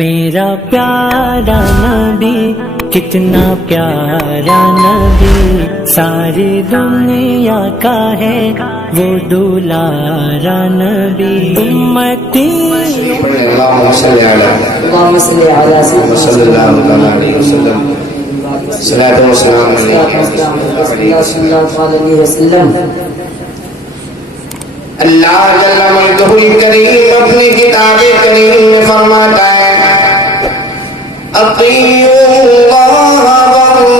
मेरा प्यारा नबी कितना प्यारा नबी, सारी दुनिया का है वो दुलारा नबी। उम्मती अल्लाह जल्ल मजदहुल करीम अपनी किताब करीम में फरमाता है, अतीउल्लाह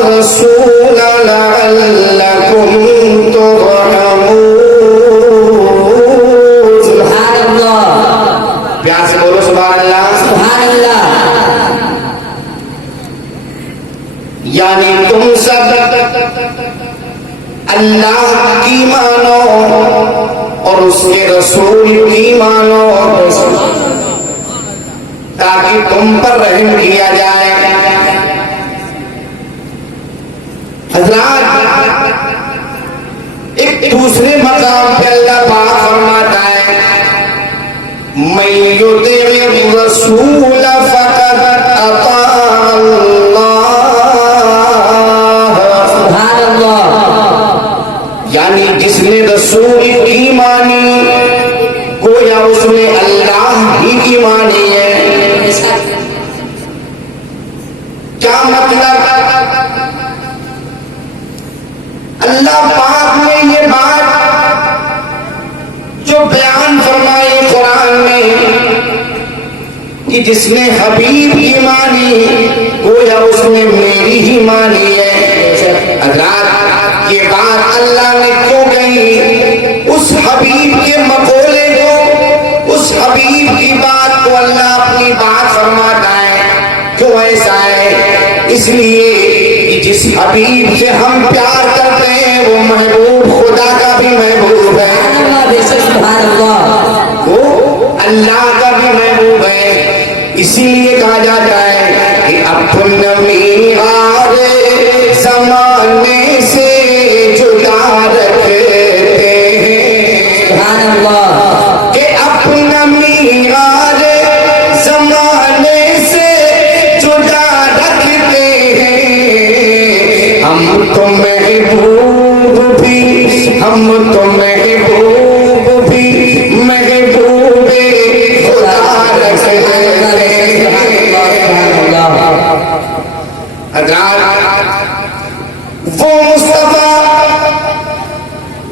वरसूल लअल्लकुम तुरहमून। सुभान अल्लाह, प्यार से बोलो सुभान अल्लाह। सुभान अल्लाह। यानी तुम सब अल्लाह की मानो और उसके रसूल की मानो, ताकि तुम पर रहम किया जाए। हज़रात, एक दूसरे मकाम पे अल्लाह पाक फरमाता है, मैं युतिइर रसूल फक़द अता अल्लाह। सुभान अल्लाह। यानी जिसने रसूल की मानी गोया उसने अल्लाह ही की मानी है। क्या मतलब? अल्लाह पाक ने ये बात जो बयान फरमाई कुरान में कि जिसने हबीब की मानी गोया उसने मेरी ही मानी है। ये बात अल्लाह ने क्यों कही? उस हबीब के मकोले को, उस हबीब की बात को अल्लाह अपनी बात फरमाता है। क्यों ऐसा है? इसलिए कि जिस हबीब से हम प्यार करते हैं वो महबूब खुदा का भी महबूब है, वो अल्लाह का भी महबूब है। इसीलिए कहा जाता है कि अब्दुल नबी आरे ज़माने से जुदा रखते हैं। सुभान अल्लाह। कि अपना मीराज ज़माने से जुदा रखते हैं। हम तो महबूब भी, हम तो महबूब भी महबूबे खुदा रखते हैं। वो मुस्तफा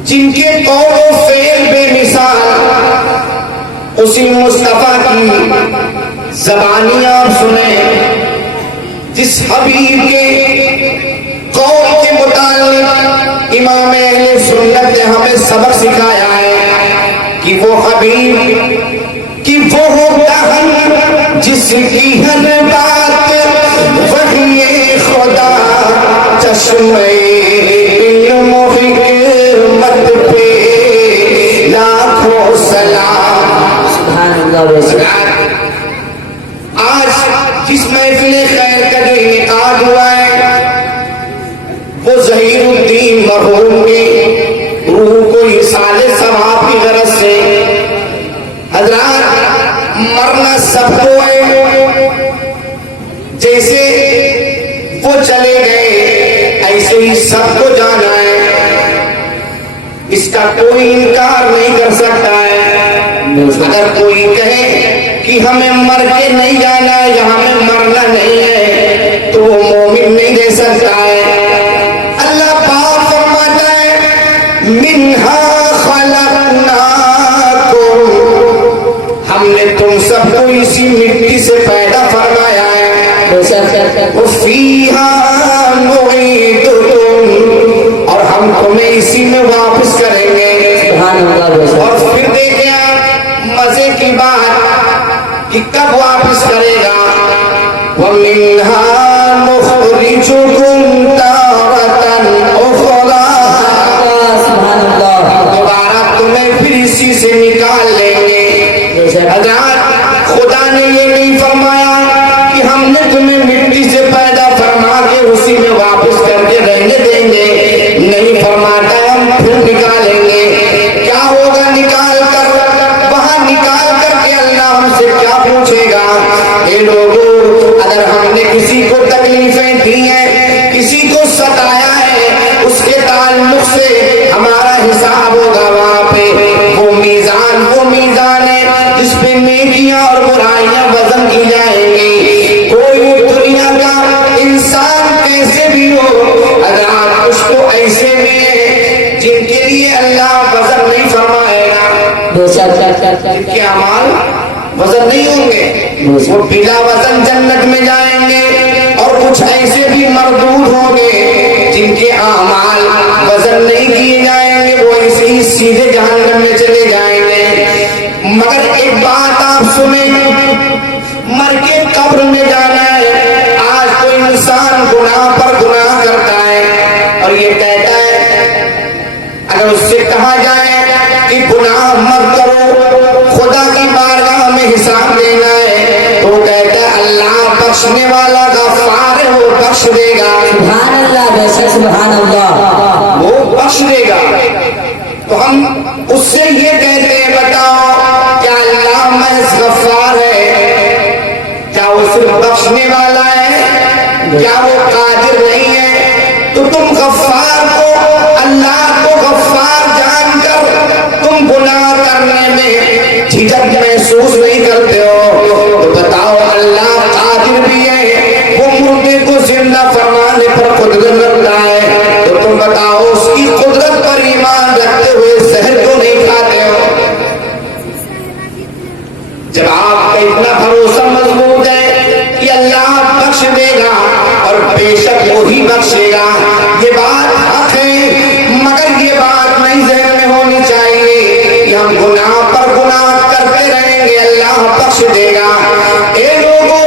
जिनके कौल फेल बेमिसाल, उसी मुस्तफा की ज़बानी आप सुने, जिस हबीब के कौल के मुतालिक इमाम अहले सुन्नत ने हमें सबक सिखाया है कि वो हबीब कि वो दहन जिसकी हर बात वही खुदा, चश्मे इल्म हिकमत पे लाखों सलाम। सुभान अल्लाह। आज जिस महफिल खैर का जो इनेकाद हुआ है वो ज़हीरुद्दीन मरहूम की रूह को इसाले सवाब की गरज से, हज़रात मरना सबको है। जैसे वो चले गए ऐसे ही सबको जाना है, इसका कोई इनकार नहीं कर सकता है। अगर कोई कहे कि हमें मर के नहीं जाना है या हमें मरना नहीं है तो वो मोमिन नहीं दे सकता है। अल्लाह पाक फरमाता है, मिन्हा खलक़नाकुम, हमने तुम सबको इसी मिट्टी से पैदा फरमाया है। फीहा नुईदुकुम, और हम तुम्हें इसी में वापस करेंगे। और फिर देखिए मजे की बात कि कब वापस करेगा। वमिन्हा नुखरिजुकुम तारतन उखरा, दोबारा तुम्हें फिर इसी से निकाल लेंगे। खुदा ने ये नहीं फरमाया कि हमने तुम्हें मिट्टी से पैदा फरमा के उसी में वापस करके रहने देंगे, नहीं फरमाता हम फिर निकालेंगे। क्या होगा निकाल कर? वहां निकाल करके अल्लाह हमसे क्या पूछेगा? हे लोगों, बिला वजन जन्नत में जाएंगे और कुछ ऐसे भी मरदूद होंगे जिनके आमाल वजन नहीं किए जाएंगे, वो ऐसे ही सीधे जहन्नम में चले जाएंगे। मगर एक बात आप सुने, मर के कब्र में जाना है। आज कोई इंसान गुनाह पर गुनाह करता है और ये कहता है, अगर उससे कहा जाए कि गुनाह मत करो, खुदा की बारगाह में हिसाब देना है, तो कहता है अल्लाह बख्शने वाला गफ्फार है, वो बख्श देगा। सुभान अल्लाह, बेशक सुभान अल्लाह, वो बख्श देगा। तो हम उससे ये कहते हैं, बताओ क्या अल्लाह महज गफ्फार है? क्या वो सिर्फ बख्शने वाला है? क्या वो कादिर नहीं है? तो तुम गफ्फार को, अल्लाह को गफ्फार जानकर तुम गुनाह करने में झिझक महसूस नहीं करते हो, तो बताओ अल्लाह कादिर भी है, वो मुर्दे को जिंदा फरमाने पर कुदरत रखता है, तो तुम बताओ उसकी कुदरत पर ईमान रखते हुए जहर क्यों नहीं खाते हो? जब आपका इतना भरोसा मजबूत है कि अल्लाह बख्श देगा और बेशक वो ही बख्शेगा, ये बात हक है, मगर ये बात नहीं ज़हन में होनी चाहिए कि हम गुनाह पर गुनाह करते रहेंगे, अल्लाह बख्श देगा। ए लोगों,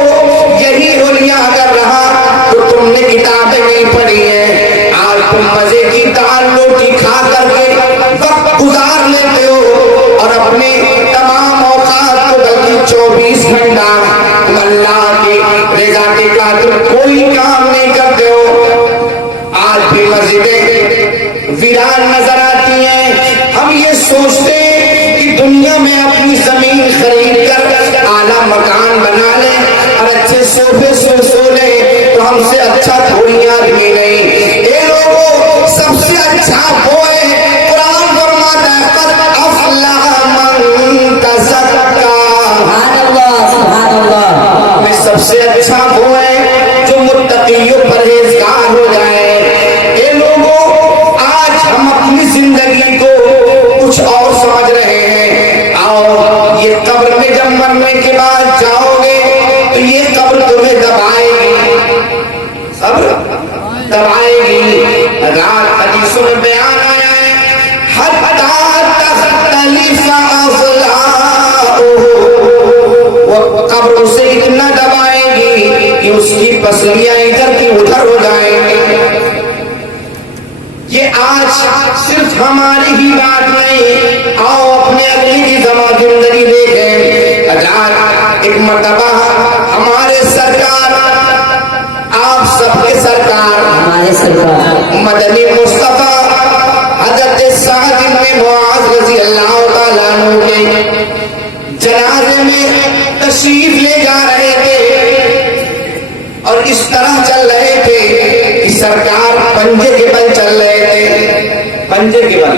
यही दुनिया अगर रहा तो तुमने किताबें नहीं पढ़ी है, आज तुम मजे की दाल रोटी खा करके वक्त गुजार लेते हो और अपने तमाम औकात को बल्कि 24 घंटा तुम अल्लाह की रज़ा के खातिर कोई काम नहीं करते हो। आज भी मस्जिदें वीरान नजर आती हैं। हम ये सोचते हैं कि दुनिया में अपनी जमीन खरीद कर आला मकान बना लें और अच्छे सोफे सो लें, तो हमसे अच्छा कोई आदमी नहीं। ये लोगों, सबसे अच्छा वो है, कुरान फरमाता है क़द अफ़लह मन तज़क्का। सुभान अल्लाह, सुभान अल्लाह, में सबसे अच्छा वो है जो मुत्तक़ी परहेज़गार हो जाए। ये लोगों, आज हम अपनी जिंदगी को कुछ और समझ रहे हैं। आओ, ये कब्र में जब मरने के बाद जाओगे तो ये कब्र तुम्हें दबाएगी, कब्र दबाएगी। रात हदीसों में बयान आया है, हत्ता तख्तलिफ़ अज़लाउहु, वो कब्र उसे इतना दबाएगी कि उसकी पसलियां इधर की उधर हो जाएंगी। ये आज सिर्फ हमारी ही बात नहीं, आओ अपने अगली की जिंदगी देखें। हज़रात, एक मर्तबा हमारे सरकार, आप सबके सरकार, हमारे सरकार मदनी मुस्तफा हज़रत साद इब्न मुआज़ रज़ी अल्लाह तआला अन्हु के जनाजे में तशरीफ ले जा रहे थे और इस तरह चल रहे थे कि सरकार पंजे के बल चल रहे थे। पंजे के बल,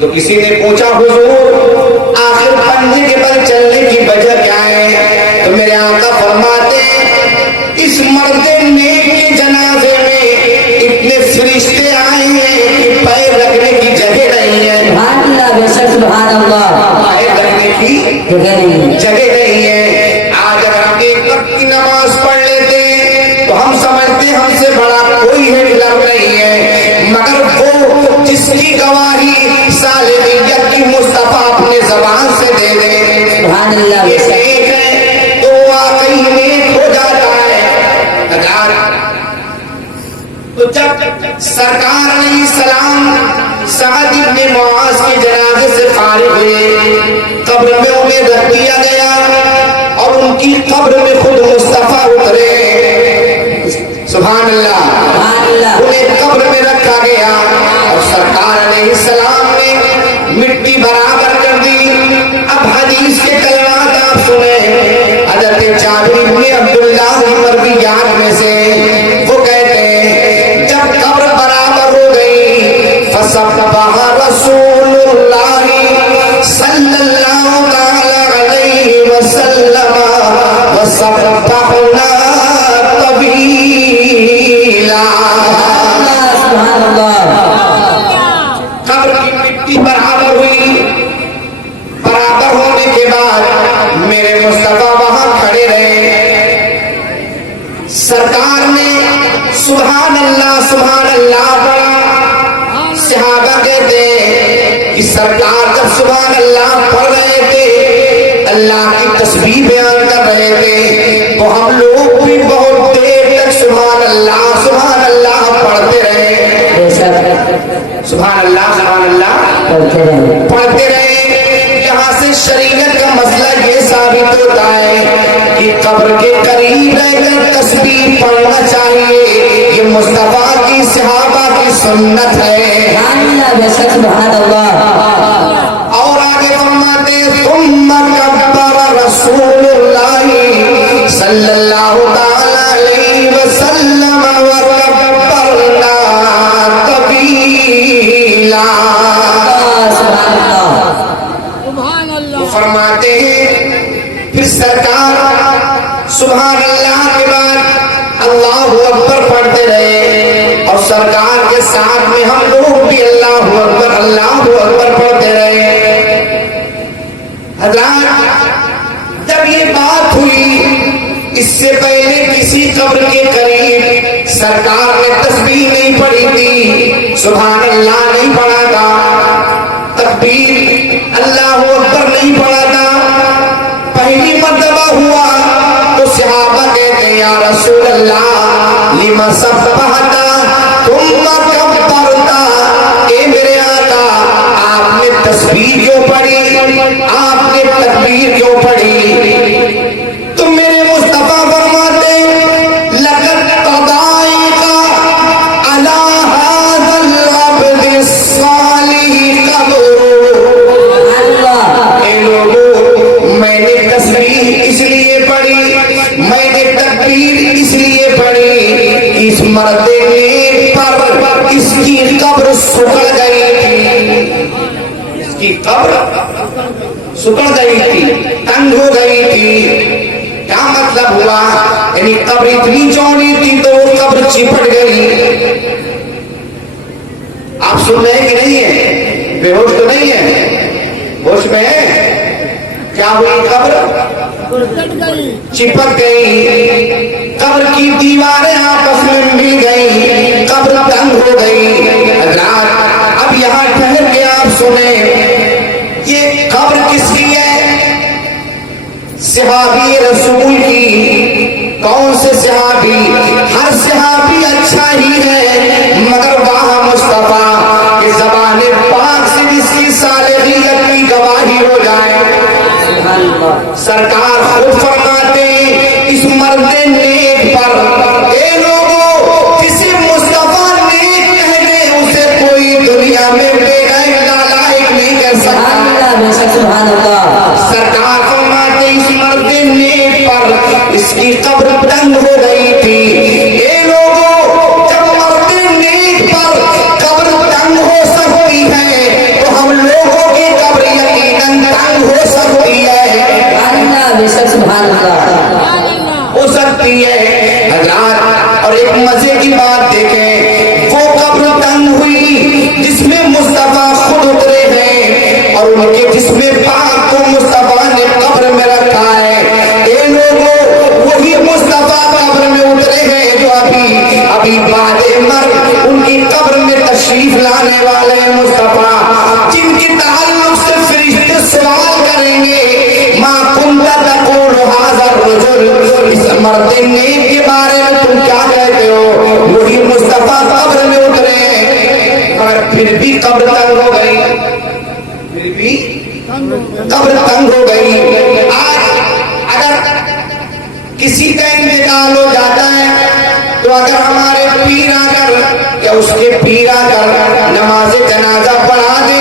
तो किसी ने पूछा, हुजूर आखिर पंजे के बल चलने की वजह क्या है? तो मेरे आका फरमाते हैं, इस मर्दे नेक के जनाजे में इतने फरिश्ते आए हैं कि पैर रखने की जगह नहीं है। सुभान अल्लाह, बेशक सुभान अल्लाह, पैर रखने की जगह नहीं है। आज अगर हम एक वक्त की नमाज पढ़ लेते हैं तो हम समझते हैं हमसे बड़ा कोई है, इल्म नहीं है, मगर वो जिसकी गवाही सालिहियत की मुस्तफा अपने जबान से दे दे, सुभान अल्लाह, ये बेशक नेक है तो वाकई नेक हो जाता है। तो जब सरकार अलैहिस्सलाम साद इब्न मुआज़ के जनाजे से फारिग हुए, कब्र में उन्हें रख दिया गया और उनकी कब्र में खुद मुस्तफा उतरे। सुभान अल्लाह, सुभान अल्लाह, उन्हें कब्र में रखा गया और सरकार अलैहिस्सलाम ने मिट्टी बराबर कर दी। अब हदीस के कलमात आप सुने, हज़रत जाबिर इब्न अब्दुल्लाह मरवियात में से वो कहते हैं, जब कब्र बराबर हो गई, फसब्बह रसूलुल्लाह सल्लल्लाहु तआला अलैहि वसल्लम वसब्बहना तबीला। सुभान अल्लाह, कब्र की मिट्टी बराबर हुई, बराबर होने के बाद मेरे मुस्तफा वहां खड़े रहे सरकार ने सुभान अल्लाह पढ़ा। सहाबा कहते हैं कि सरकार जब सुभान अल्लाह पढ़ रहे थे, अल्लाह की तस्बीह बयान कर रहे थे, तो हम लोग भी बहुत देर तक सुभान अल्लाह पढ़ते रहे। सुभान अल्लाह पढ़ते रहे। यहाँ से शरीयत का मसला ये साबित होता है कि कब्र के करीब रहकर तस्बीह पढ़ना चाहिए। ये मुस्तफा की सहाबा की सुन्नत है। और आगे फरमाते सुम्मा कब्बरा रसूलुल्लाह सल्लल्लाहु ताला अलैहि वसल्लम व कब्बरना तबीला। फरमाते हैं फिर सरकार सुभान अल्लाह के बाद अल्लाहु अकबर पढ़ते रहे और सरकार के साथ में हम लोग भी अल्लाहु अकबर पढ़ते रहे। हज़रात जब ये बात हुई, इससे पहले किसी कब्र के करीब सरकार ने तस्बीह नहीं पढ़ी थी, सुभान अल्लाह नहीं पढ़ा था, तकबीर अल्लाहु अकबर नहीं पढ़ा था। पहली मर्तबा हुआ तो सहाबा कहते हैं या रसूल अल्लाह लिमा सब्बहता तुम्मा कब्बरता, ए मेरे आका आपने तस्बीह क्यों पढ़ी, आपने तकबीर क्यों पढ़ी। तो मेरे मुस्तफा फरमाते लक़द क़दाइका अला हाज़ल अब्द सालिह कब्र। मैंने तस्बीह इसलिए पढ़ी, मैंने तकबीर इसलिए पढ़ी, इस मर्द ने पर इसकी कब्र सुखड़ गई थी, इसकी कब्र सुखड़ गई थी, तंग हो गई थी। क्या मतलब हुआ, यानी कब्र इतनी चौड़ी थी तो वो कब्र चिपट गई। आप सुन रहे कि नहीं है, बेहोश तो नहीं है, होश में है। क्या हुई, कब्र चिपक गई, कब्र की दीवारें आपस में मिल गई, कब्र तंग हो गई। अब यहाँ ठहर के आप सुने, ये कब्र किसकी है, सहाबी रसूल की। कौन से सहाबी, हर सहाबी अच्छा ही है, मगर वहां मुस्तफा के ज़बाने पाक से जिसकी सालिहियत की गवाही हो जाए। सरकार खुद फरमाते इस मर्दे नेक पर, ए लोगों किसी मुस्तफा नेक कह दे उसे कोई दुनिया में बेगैर नालायक नहीं कर सकता। सरकार फरमाते इस मर्दे नेक पर इसकी कब्र तंग हो गई थी। ए लोगों जब मर्दे नेक पर कब्र तंग हो सकती है तो हम लोगों की कब्र यकीनन तंग हो सकती है, हो सकती है। हज़रात और एक मजे की बात देखें, वो कब्र तंग हुई जिसमें मुस्तफा खुद उतरे हैं और उनके जिस्म पाक को मुस्तफा ने कब्र में रखा है। ये लोगों वही मुस्तफा कब्र में उतरे हैं जो अभी बादे मर उनकी कब्र में तशरीफ लाने वाले मुस्तफा, जिनकी ताल्लुक से फरिश्ते सवाल करेंगे मां कुंता तकूल हाज़र रजुल, इस मर्द नेक के बारे में तुम क्या कहते हो, वही मुस्तफा कब्र में उतरे हैं। मगर फिर भी कब्र तंग हो गई, फिर भी कब्र तंग हो गई। आज अगर किसी का इंतकाल हो जाता है तो अगर हमारे पीर आकर या उसके पीर आकर नमाज जनाजा पढ़ा दे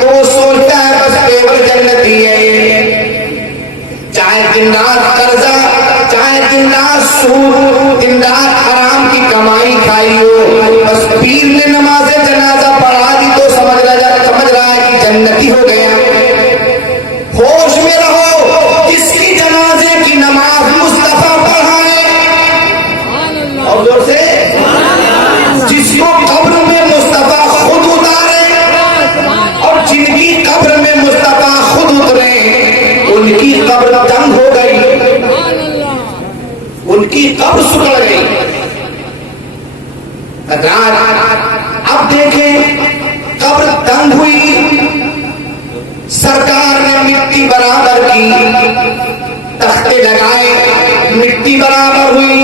तो वो सोचता है बस पेपर जन्नती है, चाहे दिन रात कर्जा, चाहे दिन रात सूद, दिन रात हराम की कमाई खाई हो, बस पीर ने नमाज जनाजा पढ़ा दी तो समझ रहा है कि जन्नती हो गया। होश में रहो, जिसकी जनाजे की नमाज मुस्तफा पढ़ाए और जोर से, जिसको कब्र में मुस्तफा खुद उतारे और जिनकी कब्र में मुस्तफा खुद उतरे उनकी कब्र तंग हो गई, उनकी कब्र सुखड़ गई। अब देखें कब्र तंग हुई, सरकार ने मिट्टी बराबर की, तख्ते लगाए, मिट्टी बराबर हुई,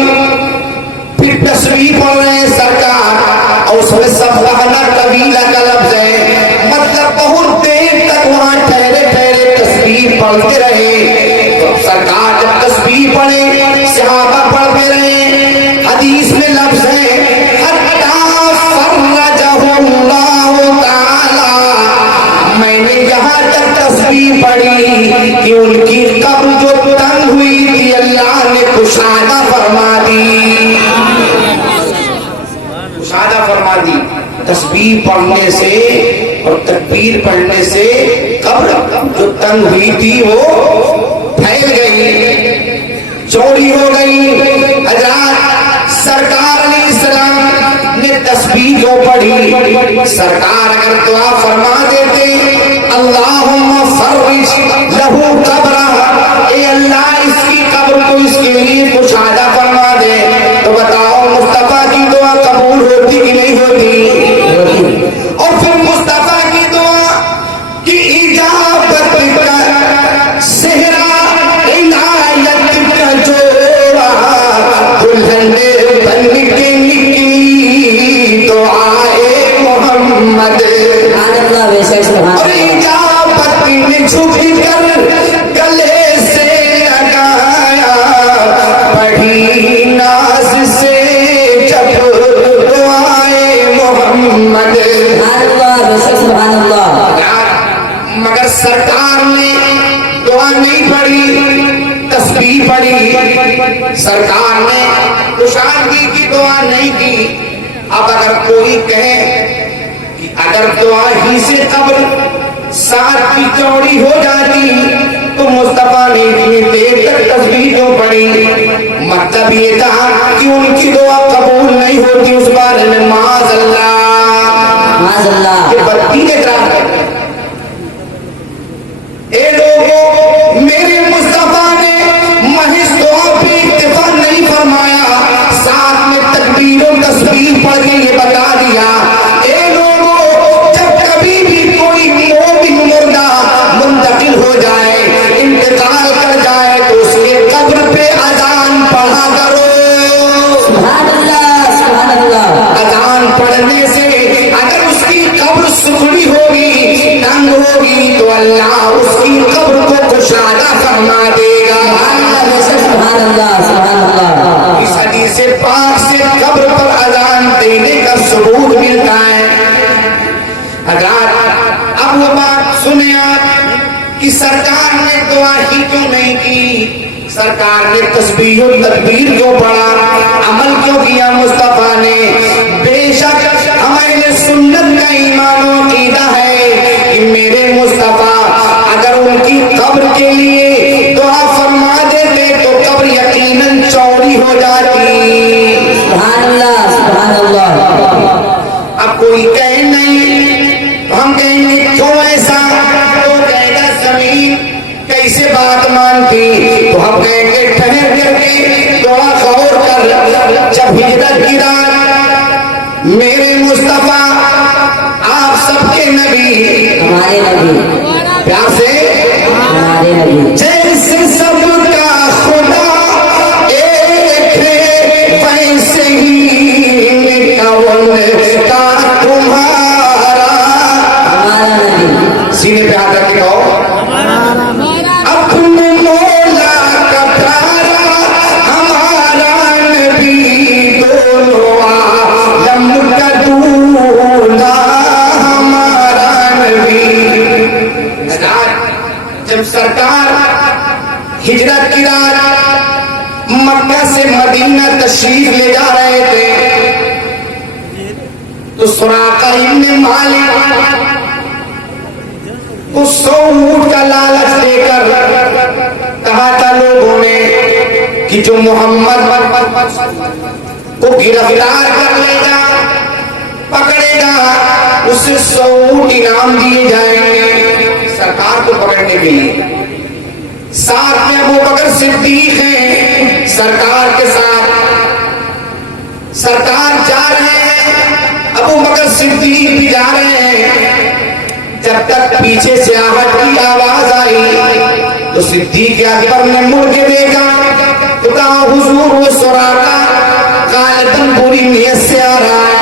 फिर तस्वीर पढ़ रहे हैं सरकार, और उसमें सबलाना कबीला का लफ्ज है, मतलब बहुत देर तक वहां ठहरे ठहरे तस्वीर पढ़ते रहे। तो सरकार जब तस्वीर पढ़े, सहाबा पढ़ते रहे, हदीस में लफ्ज है मैंने यहाँ तक तस्वीर पढ़ी कि उनकी कब्र जो तंग हुई थी अल्लाह ने कुशादा फरमा दी, कुशादा फरमा दी। तस्वीर पढ़ने से और तकबीर पढ़ने से कब्र जो तंग हुई थी वो फैल गई, चौड़ी हो गई। हजरात सरकार अलैहिस्सलाम ने तस्बीह जो पढ़ी, सरकार अगर दुआ फरमा देते अल्लाहुम्मा फर्रिज लहू कब्रा, ए अल्लाह इसकी कब्र को इसके लिए कुशादा फरमा दे, तो बताओ मुस्तफा की दुआ कबूल होती कि नहीं होती? और फिर मुस्तफा की दुआ की इजाबत का सेहरा इनायत का जोड़ा दुल्हन बन के निकली तो आए मोहम्मद, और इजाबत ने झुक कर गले से लगाया, पढ़ी नाज से जब दुआए मोहम्मद। मगर सरकार ने दुआ नहीं पढ़ी, तस्बीह पढ़ी, सरकार ने कुशादगी की दुआ नहीं की। अब अगर कोई कहे कि अगर दुआ ही से कब्र 7 की चौड़ी हो जाती तो मुस्तफा ने इतनी देर तक तस्बीह क्यों पढ़ी? मतलब ये था कि उनकी दुआ कबूल नहीं होती। उस बारे में माज़अल्लाह बत्ती ने ए लोगों, मेरे मुस्तफा ने महज दुआ पे इत्तेफा नहीं फरमाया, साथ में तकबीर और तस्बीह पढ़ के ये बता दिया, ए लोगों, जब कभी भी कोई मोमिन मुर्दा मुंतकिल हो जाए, इंतकाल कर जाए, तो उसके कब्र पे अजान पढ़ा करो। अजान पढ़ने से अगर उसकी कब्र सुखड़ी होगी, तंग होगी, तो अल्लाह उसकी कब्र को कुशादा फरमा देगा। इस हदीस पाक से कब्र पर अजान देने का सबूत मिलता है। अगर अब वो बात सुने आप कि सरकार ने दुआ ही क्यों नहीं की, सरकार ने तस्बीह और तकबीर क्यों पढ़ा, अमल क्यों किया मुस्तफा ने? बेशक हमारे सुन्नत का ईमान और अकीदा है कि मेरे मुस्तफा अगर उनकी कब्र के लिए दुआ फरमा देते तो कब्र यकीनन चौड़ी हो जाती। अब कोई कहे नहीं, हम कहेंगे क्यों ऐसा, तो कहेगा जमीन कैसे बात मानती, तो हम कहेंगे ठहर करके दुआ गौर कर। जब हिजरत की रात मेरे मुस्तफा आप सबके नबी, हमारे नबी, प्यार से हमारे नबी, जैसे सबका खुदा एक है वैसे ही कौन का तुम्हारा, हमारा नबी, सीने पे हाथ रख के कहो अपने मौला का प्यारा हमारा नबी, दोनों आलम का दूल्हा हमारा नबी। जब सरकार हिजरत की रात मक्का से मदीना तशरीफ ले जा रहे थे, तो सुराका इब्न मालिक उस 100 ऊंट का लालच देकर कहा था लोगों ने कि जो मोहम्मद को गिरफ्तार कर लेगा, पकड़ेगा, उसे 100 ऊंट इनाम दिए जाएंगे सरकार को पकड़ने के लिए। साथ में अबू बकर सिद्दीक हैं, सरकार के साथ सरकार जा रहे हैं, अबू बकर सिद्दीक भी जा रहे हैं। जब तक पीछे से आहट की आवाज आई तो सिद्दीक अकबर ने मुड़ के देखा तो कहा हुजूर वो सुराका गालिबन बुरी नीयत से आ रहा है।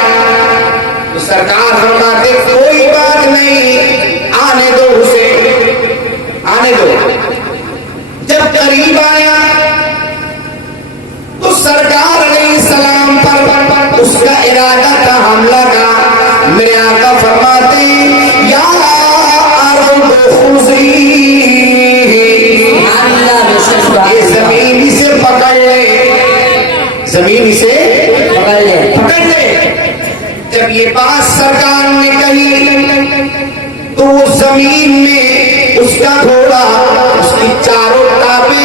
तो सरकार फरमाते कोई बात नहीं, आने दो उसे, आने दो। जब करीब आया तो सरकार अलैहिस्सलाम पर उसका इरादा था हमला का। मेरे आका फरमाते या ये जमीन इसे पकड़ ले, जमीन इसे पकड़ ले। जब ये बात सरकार ने कही तो वो जमीन में उसका घोड़ा, उसकी चारों टापे,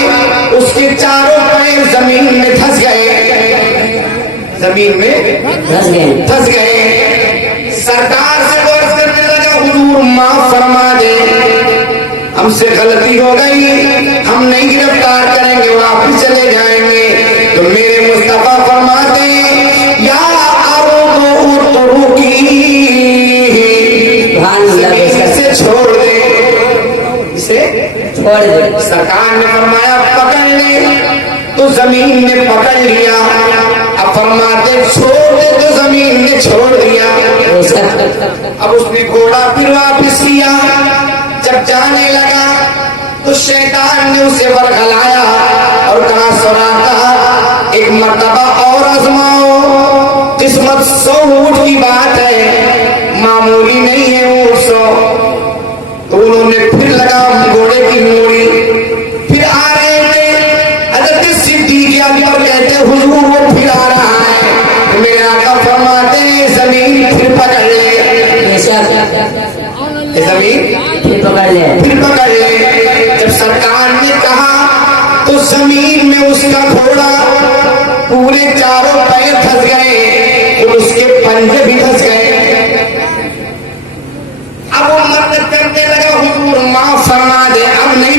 उसके चारों पैर जमीन में धंस गए, जमीन में धंस गए। सरकार से अर्ज करने लगा हुजूर माफ फरमा दे, हमसे गलती हो गई, हम नहीं गिरफ्तार करेंगे, वापस चले जाएंगे। तो मेरे मुस्तफा फरमाते या इसे छोड़ दे, इसे छोड़ दे। सरकार ने फरमाया पकड़ ले, तो जमीन ने पकड़ लिया। अब फरमाते छोड़ दे, तो जमीन ने छोड़ दिया। अब उसने घोड़ा फिर वापिस किया। जब जाने लगा तो शैतान ने उसे बरगलाया और कहा सुराका एक मर्तबा और आजमाओ, किस्मत 100 ऊंट की बात है, मामूली नहीं है ऊंट 100। तो उन्होंने फिर लगा घोड़े की मूड़ी, फिर आ रहे थे। हज़रत सिद्दीक़ अकबर कहते हुजूर वो फिर आ रहा है। मेरे आका फरमाते जमीन फिर पकड़ ले, जमीन फिर पकड़ ले। जब सरकार ने कहा तो जमीन में उसका घोड़ा पूरे चारों पैर फंस गए और उसके पंजे भी फंस गए। अब वो मदद करने लगा हुजूर माफ फरमा दे, अब नहीं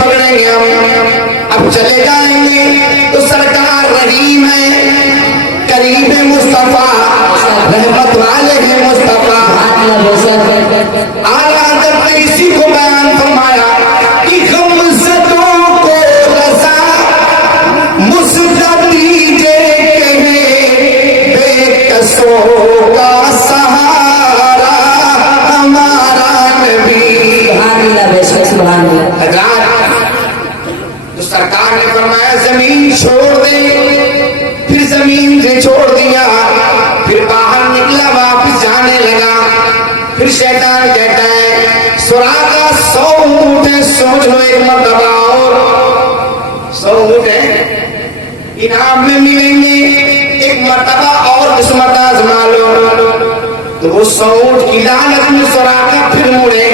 पकड़ेंगे हम, अब चले जाएंगे। तो सरकार रहीम है, करीब है मुस्तफा, रहमत वाले हैं मुस्तफा। आला हज़रत ने इसी को बयान फरमाया कि गमज़दों को रज़ा मुस्दा दीजे बेकसों का सहारा हमारा नबी। तो सरकार ने फरमाया जमीन छोड़ दे, फिर जमीन से छोड़ दिया, फिर बाहर निकला, वापस जाने लगा। फिर शैतान कहता है सुराका 100 ऊंट है, सोच लो एक मर्तबा और 100 ऊंट है इनाम में मिलेंगे, एक मर्तबा और किस्मत आजमा लो। तो वो 100 ऊंट की लालच में सुराका फिर मुड़े।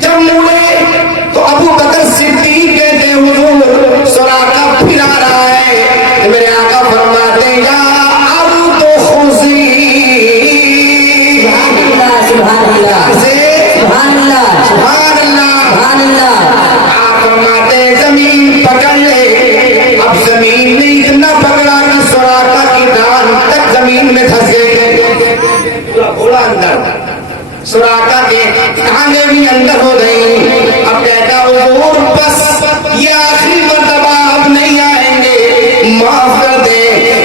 जब मुड़े तो अबू बकर सिद्दीक कहते हुजूर सुराका फिर आ रहा है। तो मेरे आका फरमाते या अबू तो खुशी जमीन पकड़ ले। अब जमीन ने इतना पकड़ा कि सुराका की दान तक जमीन में धंस गए, घोड़ा अंदर, सुराका के टांगे भी अंदर हो गई। अब कहता हुजूर बस ये आखिरी मर्तबा, अब नहीं आएंगे, माफ कर दे।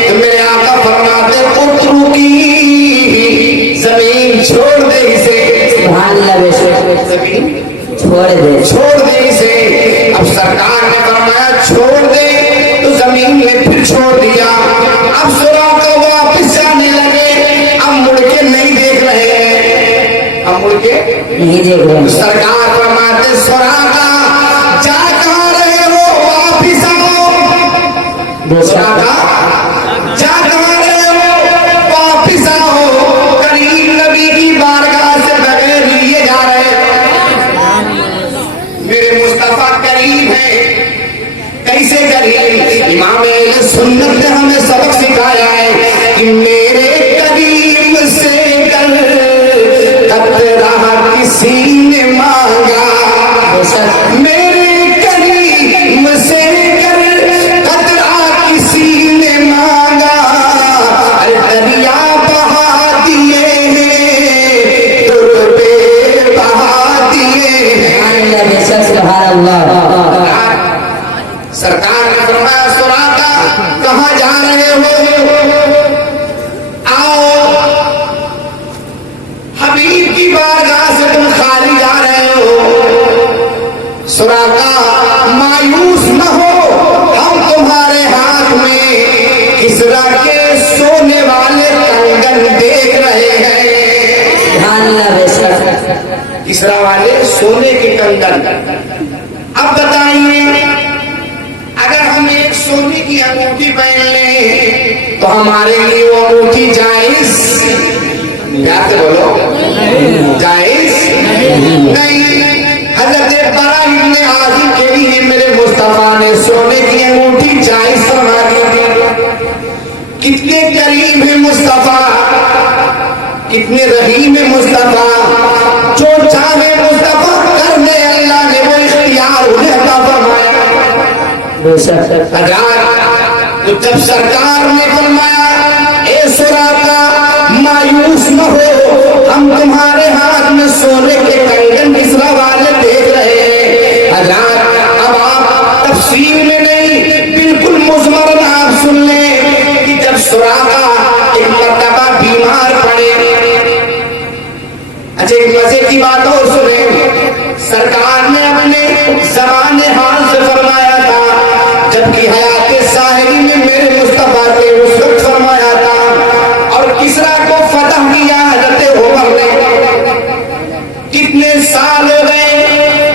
तो मेरे आका फरमाते उतरू की जमीन छोड़ दे इसे, जमीन छोड़ दे इसे। अब सरकार ने फरमाया छोड़ दे, तो जमीन ने फिर छोड़ दिया। अब सुराका वापस जाने लगे, अब मुड़ के नहीं देख रहे हैं, अब मुड़ के नहीं देख रहे। सरकार फरमाते सुराका जा कहाँ रहे हो, वापिस आओ। सुराका जा कहाँ रहे हो, वापिस आओ। करीम नबी की बारगाह से बगैर लिए जा रहे। मेरे मुस्तफा करीब है, कैसे करीब? इमाम अहले सुन्नत ने हमें सबक सिखाया है कि मेरे करीम से कर कतरा किसी ने मांगा, मेरे करीम से कर कतरा किसरा के सोने वाले कंगन देख रहे हैं। सुभान अल्लाह बेशक। किसरा वाले सोने के कंगन। अब बताइए, अगर हम एक सोने की अंगूठी पहन लें तो हमारे लिए वो अंगूठी जायज? प्यार से बोलो, जायज नहीं। हजरत बरा इब्ने आज़िम के लिए मेरे मुस्तफा ने सोने की अंगूठी जायज फरमा दी। कितने करीम है मुस्तफा, कितने रहीम है मुस्तफा। जो चाहे मुस्तफा कर ले, अल्लाह ने वो इख्तियार उन्हें अता फरमाया। बेशक। तो जब सरकार ने फरमाया, ए सुराका मायूस न हो, हम तुम्हारे हाथ में सोने के कंगन किसरा वाले देख रहे हैं। अब आप तफसील में नहीं, बिल्कुल मुजमरन आप सुन लें कि जब सुराका एक मर्तबा बीमार पड़े। अच्छा, एक मजे की बात और सुने, सरकार ने अपने ज़माने हाल से फरमाया था, जबकि हयात साहिरी में मेरे मुस्तफा के उस वक्त फरमाया था। और किसरा को फतह किया हज़रत उमर ने। कितने साल हो गए,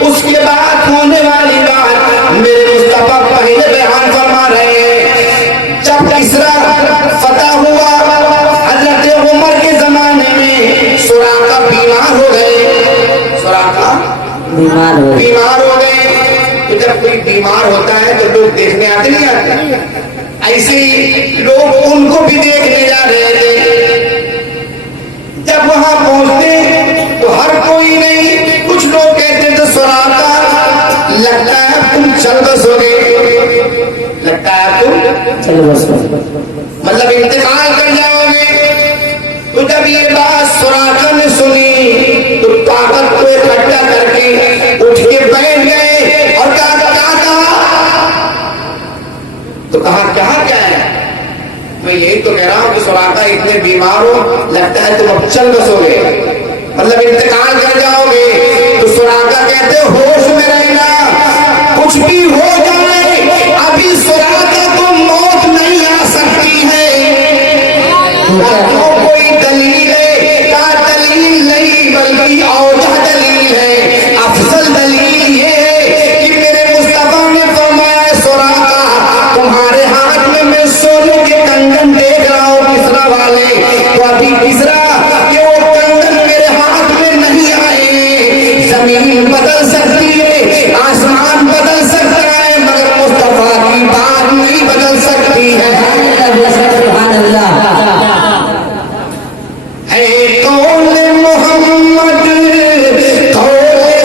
उसके बाद होने वाली बात मेरे मुस्तफा पहले बयान फरमा रहे हैं। जब किसरा फतह हुआ हज़रत उमर के जमाने में, सुराका बीमार हो गए। सुराका बीमार हो गए। तो जब कोई बीमार होता है तो लोग देखने आते नहीं आते, ऐसे ही लोग उनको भी देखने जा रहे थे। जब वहां पहुंचते तो हर कोई नहीं, कुछ लोग कहते थे सुराका लगता है तुम चल बसोगे, लगता है तुम चल बस। मतलब इंतकाल कर जाओगे। तो जब ये बात सुराका ने सुनी तो ताकत को इकट्ठा करके उठ के बैठ गए और कहा तो क्या है। मैं यही तो कह रहा हूं कि सुराका इतने बीमार हो, लगता है तुम अब चल बसोगे, मतलब इंतकाल कर जाओगे। तो सुराका कहते होश में रहना, कुछ भी हो जाए अभी सुराका को मौत नहीं आ सकती है। कोई दलील है, क्या दलील नहीं बल्कि औजा दलील है। अफजल दलील ये है कि मेरे मुस्तफा ने फरमाया, सुराका तुम्हारे हाथ में मैं सोने के कंगन देख रहा हूँ किसरा वाले। तो अभी किसरा कि वो कंगन मेरे हाथ में नहीं आए। जमीन बदल सकती है, आसमान बदल सकता है, मगर मुस्तफा की बात नहीं बदल सकती है। सुभान अल्लाह। कौन मोहम्मद कौन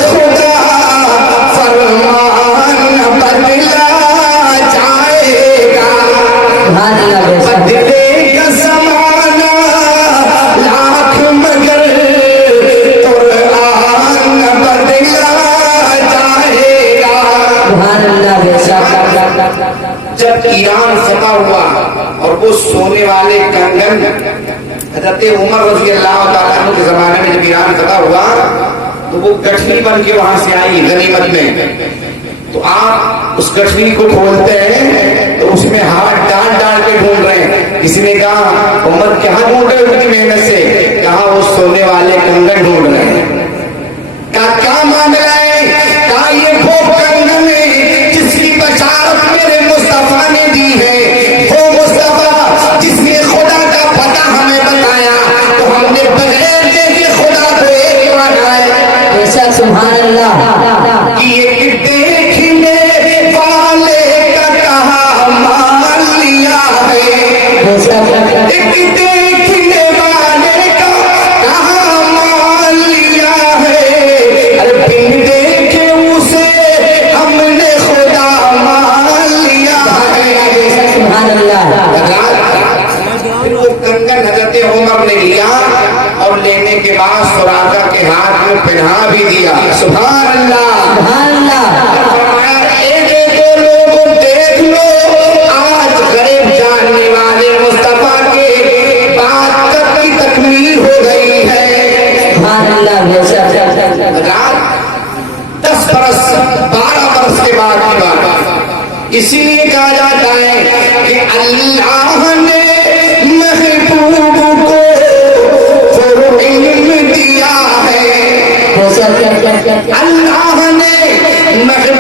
खुदा फरमान बदला जाएगा। सुभान अल्लाह बेशक। बदलेगा ज़माना लाख मगर कुरान बदला जाएगा। सुभान अल्लाह बेशक। जब ईरान फतह हुआ और वो सोने वाले कंगन हज़रत उमर रज़ी अल्लाह तआला अन्हु के जमाने में जब ईरान फतह हुआ तो वो गठरी बन के वहां से आई गनीमत में। तो आप उस गठरी को खोलते हैं तो उसमें हाथ डाल डाल के ढूंढ रहे हैं। किसी ने कहा उमर क्या ढूंढ रहे हो इतनी मेहनत से, कहा वो सोने वाले कंगन ढूंढ रहे हैं। क्या मामला है, कहा ये वो कंगन है जिसकी बशारत मेरे मुस्तफा ने दी है। वो मुस्तफा जिसने खुदा का पता हमें बताया, तो हमने बगैर देखे खुदा को एक माना है। बेशक। सुभान अल्लाह। कि ये देखने वाले का कहा मान लिया है। बेशक। एक देखने वाले का कहा मान लिया है। अरे बिन देखे उसे हमने खुदा मान लिया है। सुभान अल्लाह। फिर वो कंगन हज़रत उमर ने लिया और लेने के बाद सुराका के हाथ में पहना भी दिया। सुभान अल्लाह। सुभान अल्लाह। एक दो लोग देख लो, आज गरीब जानने वाले मुस्तफा के बात तक की तकमील हो गई है। सुभान अल्लाह बेशक। 10 बरस 12 बरस के बाद की बात। इसीलिए कहा जाता है कि अल्लाह ने अल्लाह ने